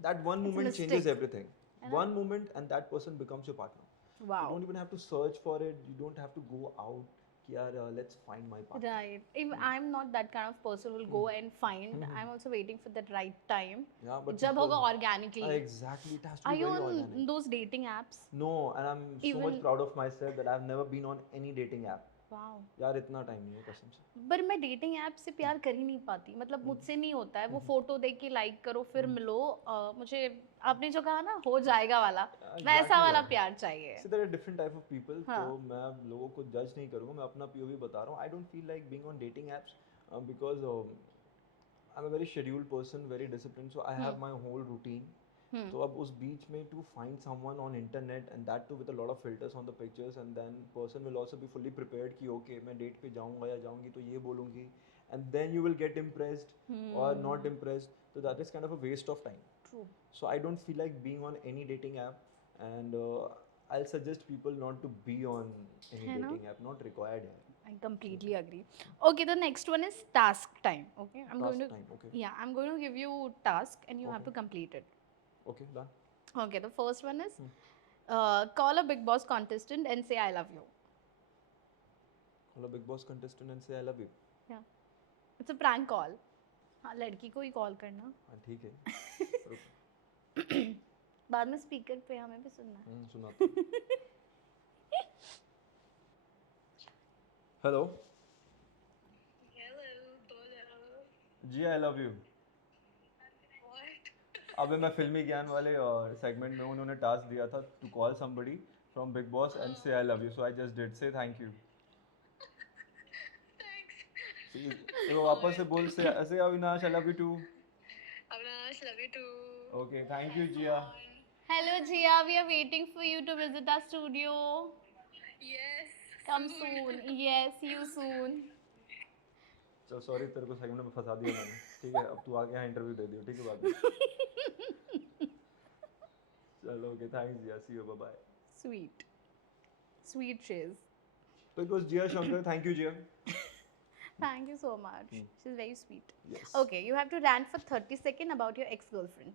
that one It's a moment changes mystic. everything. है ना? One moment and that person becomes your partner. So you Wow. don't even have to search for it. You don't have to go out कि यार let's find my partner. Right. If I'm not that kind of person who'll go and find, I'm also waiting for that right time. Yeah, but जब people होगा organically. exactly, it has to Are be you very on organic. those dating apps? No, and I'm so much Even proud of myself that I've never been on any dating app. wow. यार इतना time नहीं है कसम से. पर मैं dating app से प्यार कर ही नहीं पाती, मतलब मुझसे नहीं होता है वो, फोटो देख के लाइक करो फिर मिलो, मुझे आपने जो कहा ना हो जाएगा वाला, वैसा Exactly वाला यार. प्यार चाहिए। See, there are different type of people. हाँ. तो मैं अब लोगों को जज नहीं करूँगा, मैं अपना POV बता रहा हूँ. I don't feel like being on dating apps because I'm a very scheduled person, very disciplined, so I have my whole routine. तो अब उस बीच में to find someone on internet and that too with a lot of filters on the pictures, and then person will also be fully prepared कि okay मैं date पे जाऊँगा या जाऊँगी तो ये बोलूँगी, and then you will get impressed or not impressed, so that is kind of a waste of time. True. So I don't feel like being on any dating app, and I'll suggest people not to be on any है ना? dating app, not required है. I completely agree. Okay, the next one is task time. Okay, I'm going Task to, time, okay. yeah, I'm going to give you task and you have Okay. to complete it. Okay, done. Okay, the first one is call a Bigg Boss contestant and say I love you. Call a Big Boss contestant and say I love you. Yeah, it's a prank call. हाँ, लड़की को ही call करना, हाँ ठीक है. रुक. बाद में स्पीकर पे हमें भी सुनना है। सुना तो. हेलो. जी आई लव यू. अबे मैं फिल्मी ज्ञान वाले सेगमेंट में उन्होंने टास्क दिया था to call somebody from Bigg Boss and say I love you, so I just did say thank you. तो वापस से बोल से Avinash I love you too. Avinash, love you too. Okay thank you Jia. Hello Jia, we are waiting for you to visit our studio. Yes. Come soon. Yes, see you soon. चल sorry तेरे को segment में फंसा दिया मैंने, ठीक है, अब तू आके यहाँ इंटरव्यू दे दियो, ठीक है बाद में। चलो okay, thanks Jiya, see you, bye bye. Sweet. Sweet Shiz. तो इट वाज Jiya Shankar, thank you Jiya. Thank you so much. She's very sweet. Yes. Okay, you have to rant for 30 seconds about your ex-girlfriend.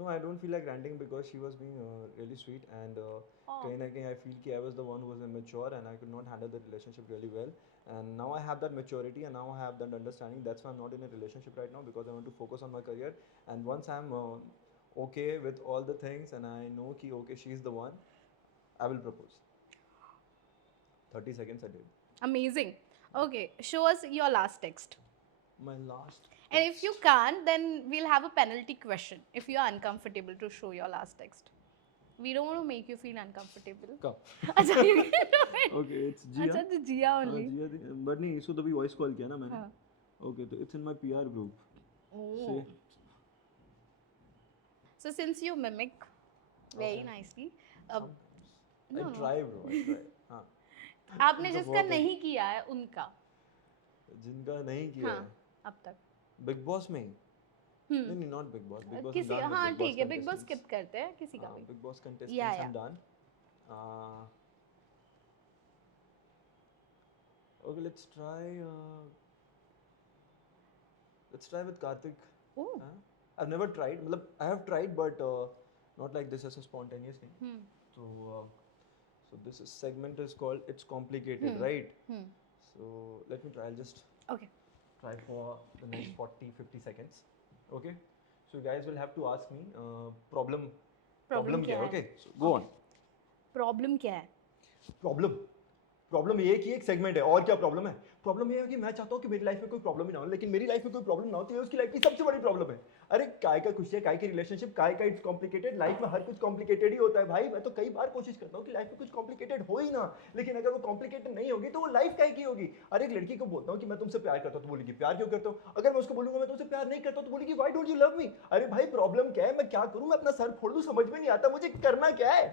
No, I don't feel like ranting because she was being really sweet, and कहीं ना कहीं I feel कि I was the one who was immature and I could not handle the relationship really well. And now I have that maturity and now I have that understanding. That's why I'm not in a relationship right now, because I want to focus on my career. And once I'm okay with all the things and I know कि okay she's the one, I will propose. 30 seconds I did. Amazing. Okay, show us your last text. My last. And if you can't, then we'll have a penalty question if you are uncomfortable to show your last text. We don't want to make you feel uncomfortable. Come. अच्छा, you can do it. Okay, it's Jia. अच्छा, तो जिया हाँ, only. Jiya but नहीं, इसको तभी voice call किया ना मैंने। हाँ. Okay, तो it's in my PR group. Oh. So since you mimic very Okay. nicely, Sometimes. no, I no. try bro, I try. हाँ। आपने उनका जिसका बहुत है। नहीं किया है उनका, जिनका नहीं किया हाँ, है अब तक। बिग बॉस में ही। नहीं नहीं, not big boss, big boss किसी का, हाँ ठीक है, बिग बॉस contestants. स्किप करते हैं, किसी का भी। Big boss Yeah, contestants yeah. I'm done. Okay, let's try with Karthik. Oh. I've never tried, मतलब I have tried but not like this as a spontaneous thing. So this segment is called It's Complicated, right? So let me try. I'll just Okay. try for the next 40-50 seconds. Okay? So you guys will have to ask me problem क्या है? Okay, so go on. Problem क्या है? Problem ये है कि एक segment है, और क्या प्रॉब्लम है? प्रॉब्लम ये है कि मैं चाहता हूँ कि मेरी लाइफ में कोई प्रॉब्लम ही ना हो, लेकिन मेरी लाइफ में कोई प्रॉब्लम ना हो तो ये उसकी लाइफ की सबसे बड़ी प्रॉब्लम है। अरे काय का खुशी है, काय की रिलेशनशिप, काय का इट्स कॉम्प्लिकेटेड। लाइफ में हर कुछ कॉम्प्लिकेटेड ही होता है भाई। मैं तो कई बार कोशिश करता हूँ कि लाइफ में कुछ कॉम्प्लिकेटेड हो ही ना, लेकिन अगर वो कॉम्प्लिकेटेड नहीं होगी तो वो लाइफ काय की होगी। अरे एक लड़की को बोलता हूँ कि मैं तुमसे प्यार करता हूँ तो बोलेगी प्यार क्यों करता हूँ। अगर मैं उसको बोलूंगा मैं तुमसे प्यार नहीं करता तो बोलेगी why don't you love me. अरे भाई प्रॉब्लम क्या है, मैं क्या करूँ, मैं अपना सर फोड़ दूँ, समझ में नहीं आता मुझे करना क्या है।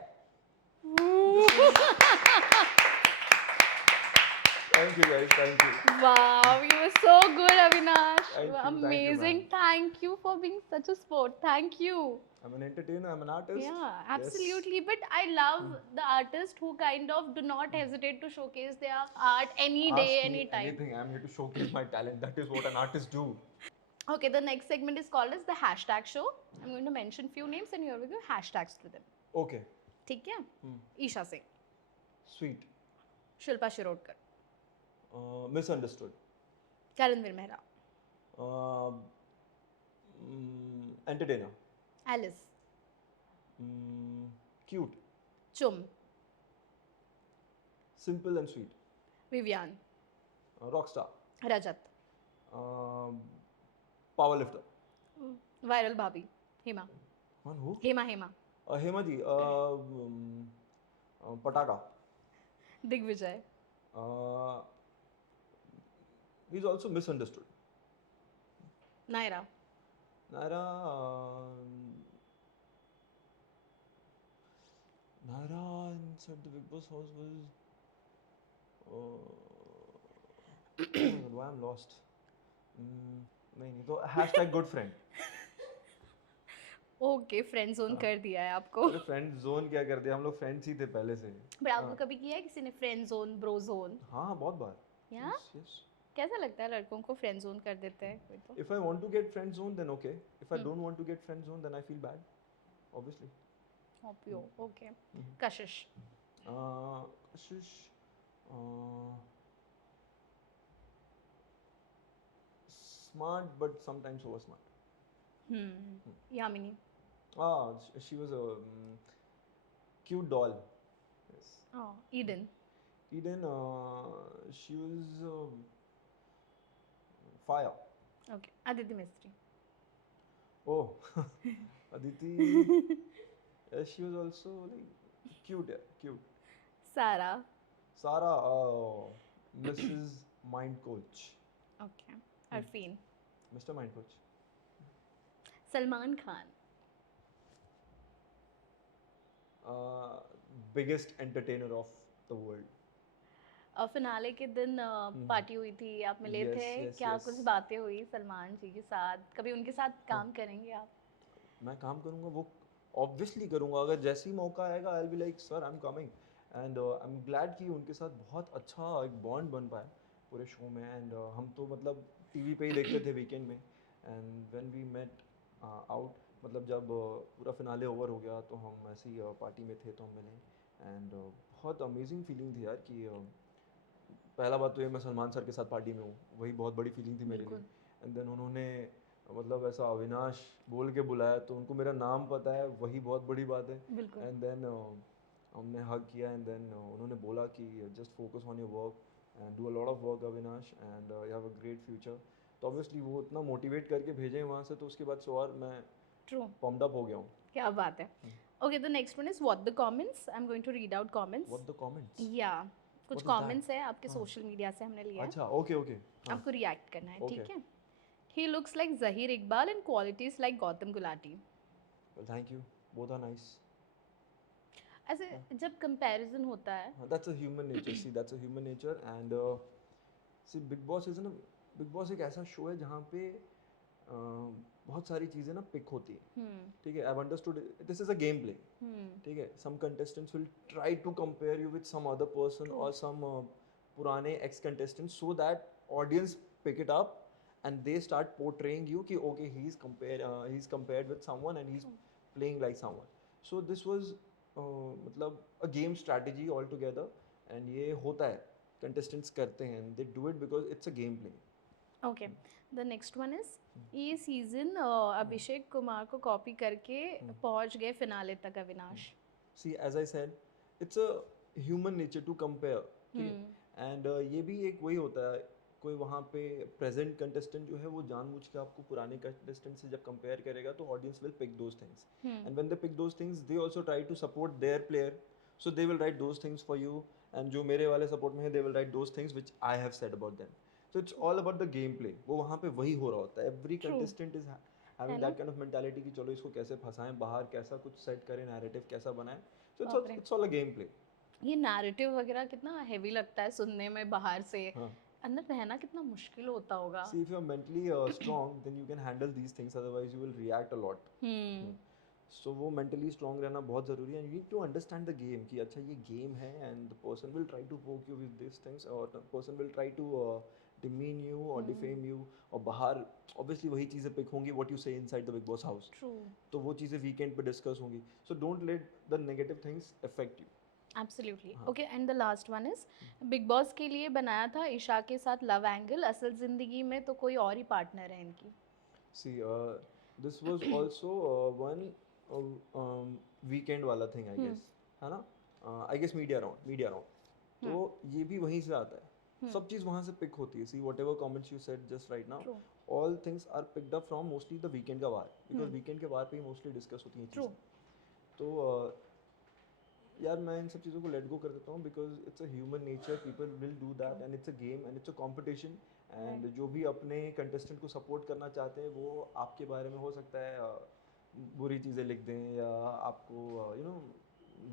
Thank you guys, thank you. Wow, you were so good, Avinash. Thank You were you, thank you, amazing. ma'am. Thank you for being such a sport. Thank you. I'm an entertainer, I'm an artist. Yeah, Yes. absolutely. But I love the artists who kind of do not hesitate to showcase their art any day, Ask me any time. anything, I'm here to showcase my talent. That is what an artist do. Okay, the next segment is called as the hashtag show. I'm going to mention few names and here we go hashtags to them. Okay. ठीक है? Isha Singh, Sweet. Shilpa Shirodkar, Misunderstood. Karanveer Mehra, Entertainer. Alice, Cute. Chum, Simple and sweet. Vivian, Rockstar. Rajat, Powerlifter. Viral भाभी, Hema, One who? Hema, Hema ji. Pataka. Digvijay, He's also misunderstood. Naira, Naira. Naira inside the Big Boss house was. Why I'm lost? नहीं तो hashtag good friend. Okay, friend zone कर दिया है आपको। अरे friend zone क्या कर दिया, हम लोग फ्रेंड्स ही थे पहले से। बट आपको कभी किया है किसी ने फ्रेंड जोन, ब्रो जोन? हाँ बहुत बार। या कैसा लगता है लड़कों को फ्रेंड जोन कर देते हैं कोई तो? If I want to get friend zone then okay. If I don't want to get friend zone then I feel bad. Obviously. Okay, Kashish, Kashish. Smart but sometimes over smart. Yamini, She was a cute doll. Yes. Eden, Eden, she was fire. Okay, Aditi मिस्त्री, Oh, Aditi. She was also like cute, yeah, cute. सारा, Sara, Mrs. Mind Coach. Okay, Arfeen, Mr. Mind Coach. Salman Khan, Biggest entertainer of the world. Finale के दिन party हुई थी, आप मिले yes थे, yes क्या यस कुछ बातें हुई सलमान जी के साथ? कभी उनके साथ काम करेंगे आप? मैं काम करूँगा वो ऑब्वियसली करूँगा, अगर जैसे ही मौका आएगा I will be like sir I am coming. And I am glad कि उनके साथ बहुत अच्छा एक बॉन्ड बन पाया पूरे शो में। एंड हम तो मतलब टीवी पे ही देखते थे वीकेंड में। And when we met out, मतलब जब पूरा फिनाले ओवर हो गया तो हम ऐसे ही पार्टी में थे तो हम मिले। एंड बहुत अमेजिंग फीलिंग थी यार कि पहला बात तो ये मैं सलमान सर के साथ पार्टी में हूँ, वही बहुत बड़ी फीलिंग थी मेरे लिए। बिल्कुल। एंड देन उन्होंने मतलब ऐसा अविनाश बोल के बुलाया तो उनको मेरा नाम पता है, वही बहुत बड़ी बात है। बिल्कुल। एंड देन हमने हग किया एंड देन उन्होंने बोला कि just focus on your work and do a lot of work Avinash and you have a great future. तो ऑब्वियसली वो इतना मोटिवेट करके भेजे वहाँ से, तो उसके बाद से और मैं ट्रू। पम्प्ड अप हो गया हूँ। क्या बात है। Okay, the next one is what the comments. I am going to read out comments. What the comments? या कुछ व्हाट इज दैट? कमेंट्स है आपके हाँ, सोशल मीडिया से हमने लिए हैं, अच्छा ओके ओके, हाँ आपको रिएक्ट करना है, ओके। ठीक है? He looks like Zaheer Iqbal and qualities like Gautam Gulati. Well thank you, both are nice. ऐसे जब कंपैरिजन होता है, That's a human nature. See, that's a human nature. And see, Big Boss is ना, Big Boss एक ऐसा शो है जहाँ पे बहुत सारी चीज़ें ना पिक होती है, ठीक है? I've understood this is a game play, ठीक है? Some contestants will try to compare you with some other person True. or some पुराने ex contestants so that audience pick it up and they start portraying you कि okay he's compared with someone and he's playing like someone. So this was मतलब a game strategy altogether and ये होता है, contestants करते हैं and they do it because it's a game play. Okay, the next one is ये season Abhishek Kumar को copy करके पहुंच गए फिनाले तक Avinash. See, as I said, it's a human nature to compare, ठीक है? एंड ये भी एक वही होता है, कोई वहाँ पे प्रेजेंट कंटेस्टेंट जो है वो जानबूझ के आपको पुराने कंटेस्टेंट से जब कंपेयर करेगा तो audience will pick those things and when they pick those things they also try to support their player, so they will write those things for you. And जो मेरे वाले सपोर्ट में है they will write those things which I have said about them. So it's all about the game play, वो वहाँ पे वही हो रहा होता है। Every True. कंटेस्टेंट इज है हैविंग ना? दैट काइंड ऑफ मेंटालिटी कि चलो इसको कैसे फंसाएं बाहर, कैसा कुछ सेट करें, नैरेटिव कैसा बनाएं। सो बाप रे, it's all a game play. ये नैरेटिव वगैरह कितना हेवी लगता है सुनने में बाहर से, हाँ, अंदर रहना कितना मुश्किल होता होगा। see if you're mentally strong then you can handle these things, otherwise you will react a lot. So वो mentally strong रहना बहुत ज़रूरी है and you need to understand the game कि अच्छा ये game है and the person will try to poke you with these things or the person will try to demean you or defame you। और बाहर obviously वही चीज़ें pick होंगी what you say inside the Big Boss house, true, तो वो चीज़ें weekend पे discuss होंगी। So don't let the negative things affect you। Absolutely. Okay, and the last one is big boss के लिए बनाया था ईशा के साथ लव एंगल, असल जिंदगी में तो कोई और ही पार्टनर है इनकी। See, this was also one weekend वाला thing, I guess, है ना? I guess media round. तो ये भी वहीं से आता है। सब चीज़ वहाँ से पिक होती है। See, whatever comments you said just right now, True. all things are picked up from mostly the weekend का बाहर, because weekend के बाहर पे ही mostly discuss होती हैं ट्रू। चीज़ें। तो यार मैं इन सब चीज़ों को लेट गो कर देता हूँ because it's a human nature, people will do that and it's a game and it's a competition. And जो भी अपने कंटेस्टेंट को सपोर्ट करना चाहते हैं वो आपके बारे में हो सकता है बुरी चीज़ें लिख दें या आपको यू नो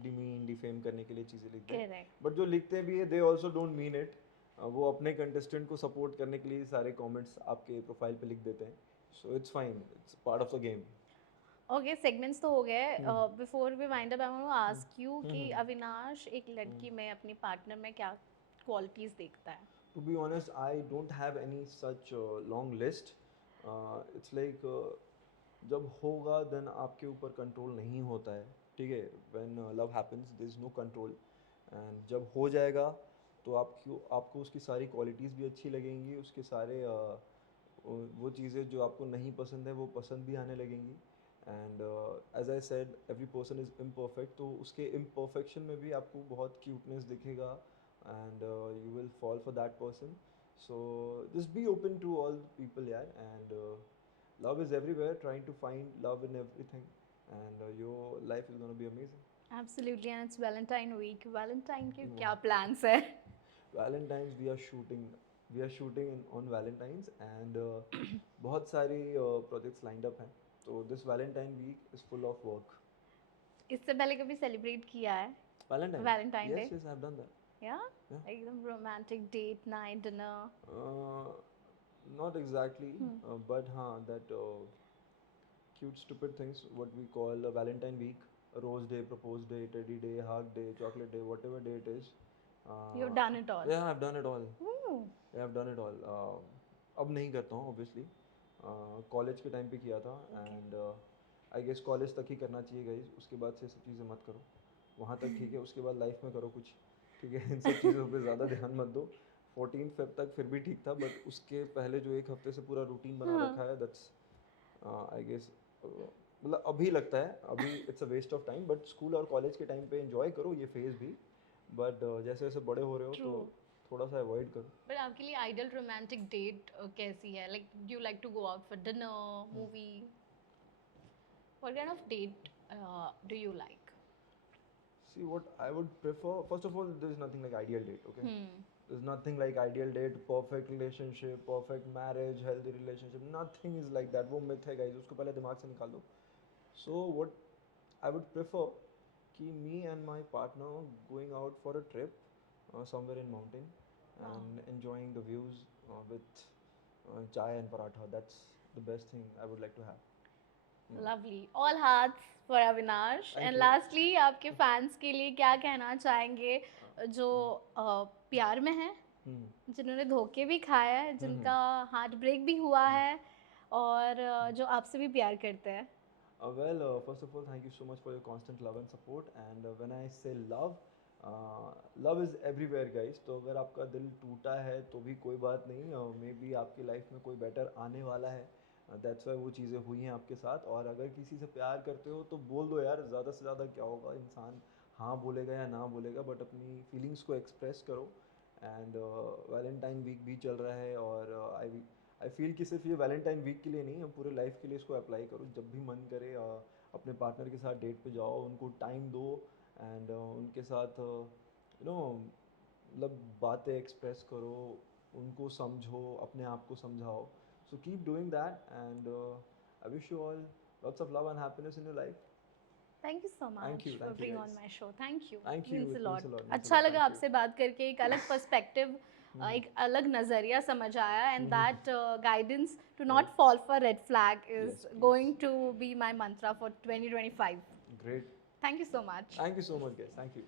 डिमीन डिफेम करने के लिए चीज़ें लिख दें, करेक्ट। बट जो लिखते भी है they also don't mean it. वो अपने कंटेस्टेंट को सपोर्ट करने के लिए सारे कमेंट्स आपके प्रोफाइल पे लिख देते हैं। So it's fine, it's part of the game. Okay, segments तो हो गए। Before we wind up I want to ask you कि अविनाश एक लड़की में अपनी पार्टनर में क्या क्वालिटीज देखता है? To be honest, I don't have any such long list. It's like जब होगा then आपके ऊपर कंट्रोल नहीं होता है, ठीक है? When love happens, there is no control. And जब हो जाएगा तो आपको उसकी सारी क्वालिटीज़ भी अच्छी लगेंगी, उसके सारे वो चीज़ें जो आपको नहीं पसंद है वो पसंद भी आने लगेंगी। And as I said every person is imperfect, तो उसके इम्परफेक्शन में भी आपको बहुत क्यूटनेस दिखेगा and you will fall for that person. So just be open to all people, yeah. And love is everywhere. Trying to find love in everything, and your life is gonna be amazing. Absolutely, and it's Valentine week, Valentine के क्या plans है? Valentine's we are shooting. We are shooting on Valentine's, and बहुत सारी projects lined up हैं. So this Valentine week is full of work. इससे पहले कभी celebrate किया है Valentine. Valentine day? Yes, yes, I've done that. Yeah? Yeah. Like the romantic date night, dinner. Not exactly, but that cute stupid things what we call a Valentine week, a rose day, propose day, teddy day, hug day, chocolate day, whatever day it is. You've uh, done it all. yeah, I've done it all. Ooh. Yeah, I've done it all. अब नहीं करता हूँ obviously, college के time पे किया था Okay. And I guess college तक ही करना चाहिए गाइज, उसके बाद से सब चीज़ें मत करो, वहाँ तक ठीक है, उसके बाद लाइफ में करो कुछ, ठीक है। इन सब चीज़ों पे ज़्यादा ध्यान मत दो। 14 फेब तक फिर भी ठीक था, बट उसके पहले जो एक हफ्ते से पूरा रूटीन बना हाँ. रखा है, दैट्स आई गेस, मतलब अभी लगता है अभी it's a waste of time, but school और कॉलेज के टाइम पे एंजॉय करो ये फेज़ भी, बट जैसे जैसे बड़े हो रहे हो तो True. थोड़ा सा अवॉइड करो। But आपके लिए ideal romantic date कैसी है? Like, do you like to go out for dinner, movie? What kind of date do you like? See, what I would prefer, first of all, there's nothing like ideal date, okay? Hmm. There's nothing like ideal date, perfect relationship, perfect marriage, healthy relationship. Nothing is like that. वो myth है guys, उसको पहले दिमाग से निकाल दो. So what I would prefer कि me and my partner going out for a trip somewhere in mountain Wow. and enjoying the views with chai and paratha. That's the best thing I would like to have. Lovely. All hearts for Avinash. Thank And you. lastly, आपके fans के लिए क्या कहना चाहेंगे जो प्यार में हैं, जिन्होंने धोखे भी खाया है, जिनका हार्ट ब्रेक भी हुआ है, और जो आपसे भी प्यार करते हैं? First of all, thank you so much for your constant love and support. And when I say love, love is everywhere, guys. तो अगर आपका दिल टूटा है तो भी कोई बात नहीं, मे बी आपकी लाइफ में कोई बेटर आने वाला है, दैट्स वाई वो चीज़ें हुई हैं आपके साथ। और अगर किसी से प्यार करते हो तो बोल दो यार, ज़्यादा से ज़्यादा क्या होगा, इंसान हाँ बोलेगा या ना बोलेगा, बट अपनी फीलिंग्स को एक्सप्रेस करो। एंड वैलेंटाइन वीक भी चल रहा है, और आई फील कि सिर्फ ये वैलेंटाइन वीक के लिए नहीं, हम पूरे लाइफ के लिए इसको अप्लाई करो। जब भी मन करे अपने पार्टनर के साथ डेट पे जाओ, उनको टाइम दो, एंड उनके साथ मतलब बातें एक्सप्रेस करो, उनको समझो, अपने आप को समझाओ। So keep doing that, and I wish you all lots of love and happiness in your life. Thank you so much for Thank you being on guys. my show. Thank you. Thank you, Means a it means lot. a lot, means a अच्छा lot. लगा Thank you. आपसे बात करके, एक अलग perspective, एक अलग नजरिया समझ आया, and that guidance to not fall for red flag is Yes, please. going to be my mantra for 2025. Great. Thank you so much. Thank you so much, guys. Thank you.